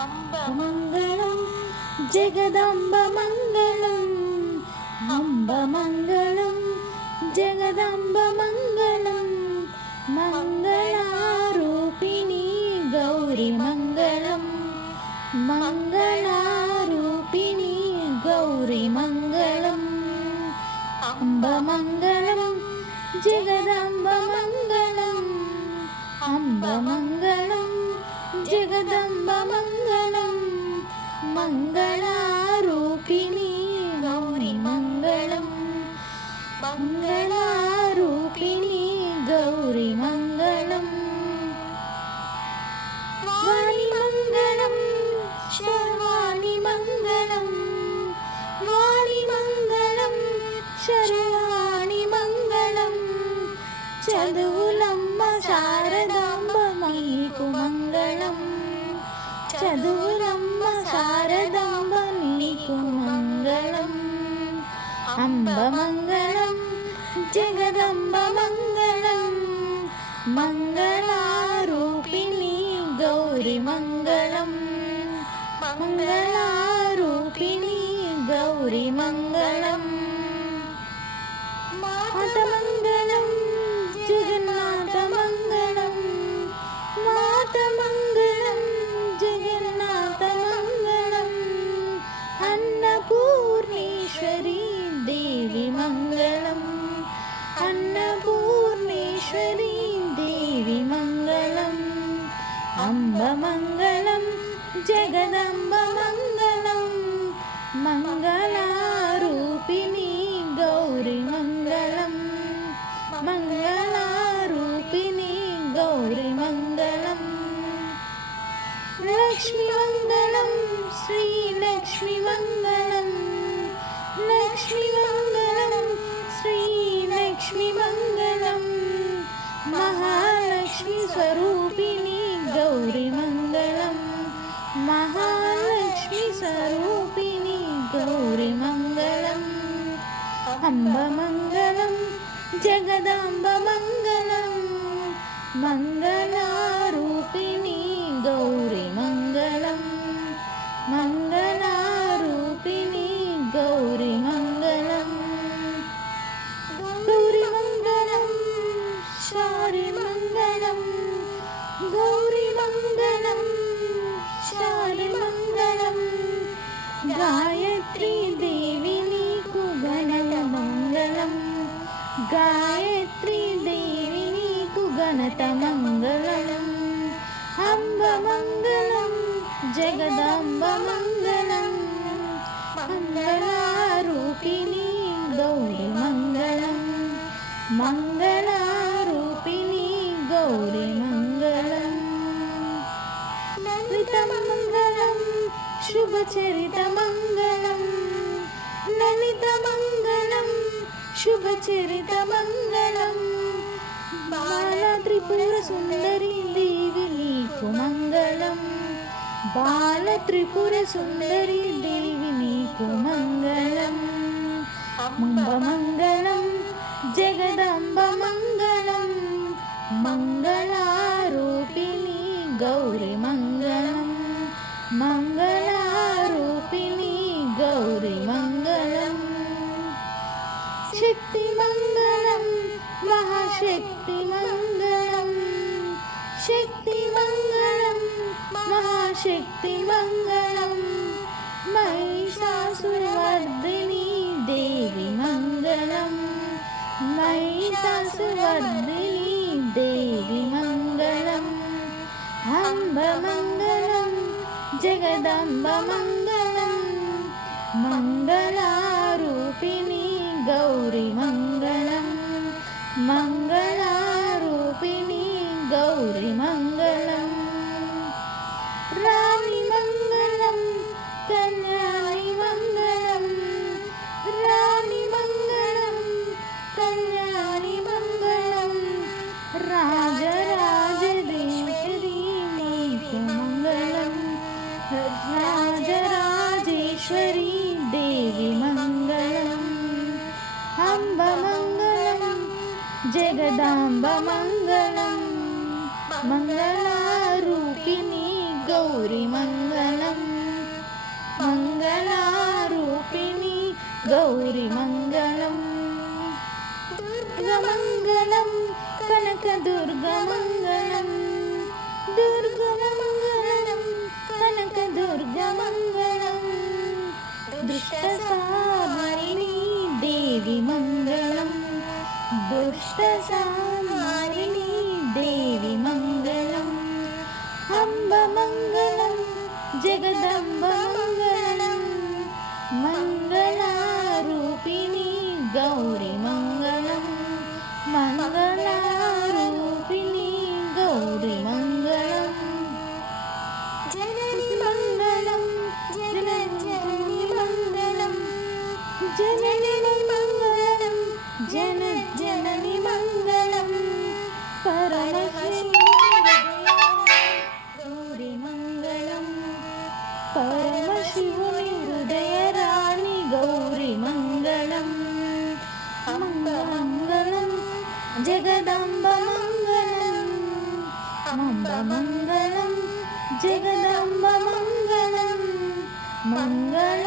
మంగళం జగదంబ మంగళం అంబ మంగళం జగదంబ మంగళం మంగళారూపిణి గౌరి మంగళం మంగళారూపిణి గౌరి మంగళం అంబ మంగళం జగదంబ మంగళం అంబ మంగళం జగదంబ మంగళం మంగళారూపిణి గౌరి మంగళం మంగళారూపిణి గౌరి మంగళం వాణి మంగళం శర్వాణి మంగళం వాణి మంగళం శర్వాణి మంగళం చదువులమ్మ శారదాంబ నీకు మంగళం చదువులమ్మ శారదాంబ నీకు మంగళం అంబ మంగళం జగదంబ మంగళం మంగళారూపిణి గౌరి మంగళం మంగళారూపిణి గౌరి మంగళం మాత మంగళం జగన్నాథ మంగళం మాత మంగళం జగన్నాథ మంగళం అన్నపూర్ణేశ్వరి దేవి మంగళం అన్నపూర్ణేశ్వరి దేవి మంగళం అంబ మంగళం జగదంబ మంగళం మంగళారూపిణి గౌరి మంగళం మంగళారూపిణి గౌరి మంగళం లక్ష్మీ మంగళం శ్రీలక్ష్మీ మంగళం లక్ష్మీ మంగళం శ్రీలక్ష్మీ మంగళం మహాలక్ష్మి స్వరూపిణి గౌరి మంగళం మహాలక్ష్మి స్వరూపిణి గౌరి మంగళం అంబ మంగళం జగదాంబ మంగళం మంగళారూపిణి గౌరి మంగళం మంగళారూపిణి గౌరి మంగళం గౌరి మంగళం శారి మంగళం గౌరి మంగళం శారి మంగళం గాయత్రీ దేవి నీకు గణత మంగళం గాయత్రీ దేవి నీకు గణత మంగళం అంబ మంగళం జగదాంబ మంగళం మంగళారూపిణి గౌరి మంగళం మంగళారూపిణి గౌరి మంగళం లలిత మంగళం శుభచరిత మంగళం లలిత మంగళం శుభచరిత మంగళం బాల త్రిపుర సుందరి దేవి నీకు మంగళం బాల త్రిపుర సుందరి దేవి నీకు మంగళం అంబ మంగళం జగదంబ మంగళం మంగళారూపిణి గౌరి మంగళం మంగళారూపిణి గౌరి మంగళం శక్తి మంగళం మహాశక్తి మంగళం శక్తి మంగళం మహాశక్తి మంగళం మహిషాసురవర్ధిని దేవి మంగళం మహిషాసురవర్ధిని దేవి మంగళం అంబ మంగళం జగదంబ మంగళం మంగళారూపిణి గౌరి మంగళం మంగళారూపిణి గౌరి మంగళం రాణి మంగళం కళ్యాణి మంగళం రాణి మంగళం కళ్యాణి మంగళం రాజరాజేశ్వరి నీకు మంగళం రాజరాజేశ్వరి దేవి మంగళం అంబ మంగళం జగదాంబ మంగళం మంగళారూపిణి గౌరీ మంగళం మంగళారూపిణి గౌరీ మంగళం దుర్గమంగళం కనక దుర్గమంగళం దుర్గమంగళం కనక దుర్గమంగళం దుష్ట సంహారిణి దేవి మంగళం దుష్ట సంహారిణి దేవి మంగళం అంబ మంగళం జగదంబ మంగళం మంగళారూపిణి గౌరీ మంగళం మంగళారూపిణి గౌరీ మంగళం జనని మంగళం జనని మంగళం జనని మంగళం జనని మంగళం పరమశివుని గౌరీ మంగళం పరమశివుని హృదయరాణి గౌరీ మంగళం మంగళం జగదంబ మంగళం అంబ మంగళం జగదంబ మంగళం మంగళ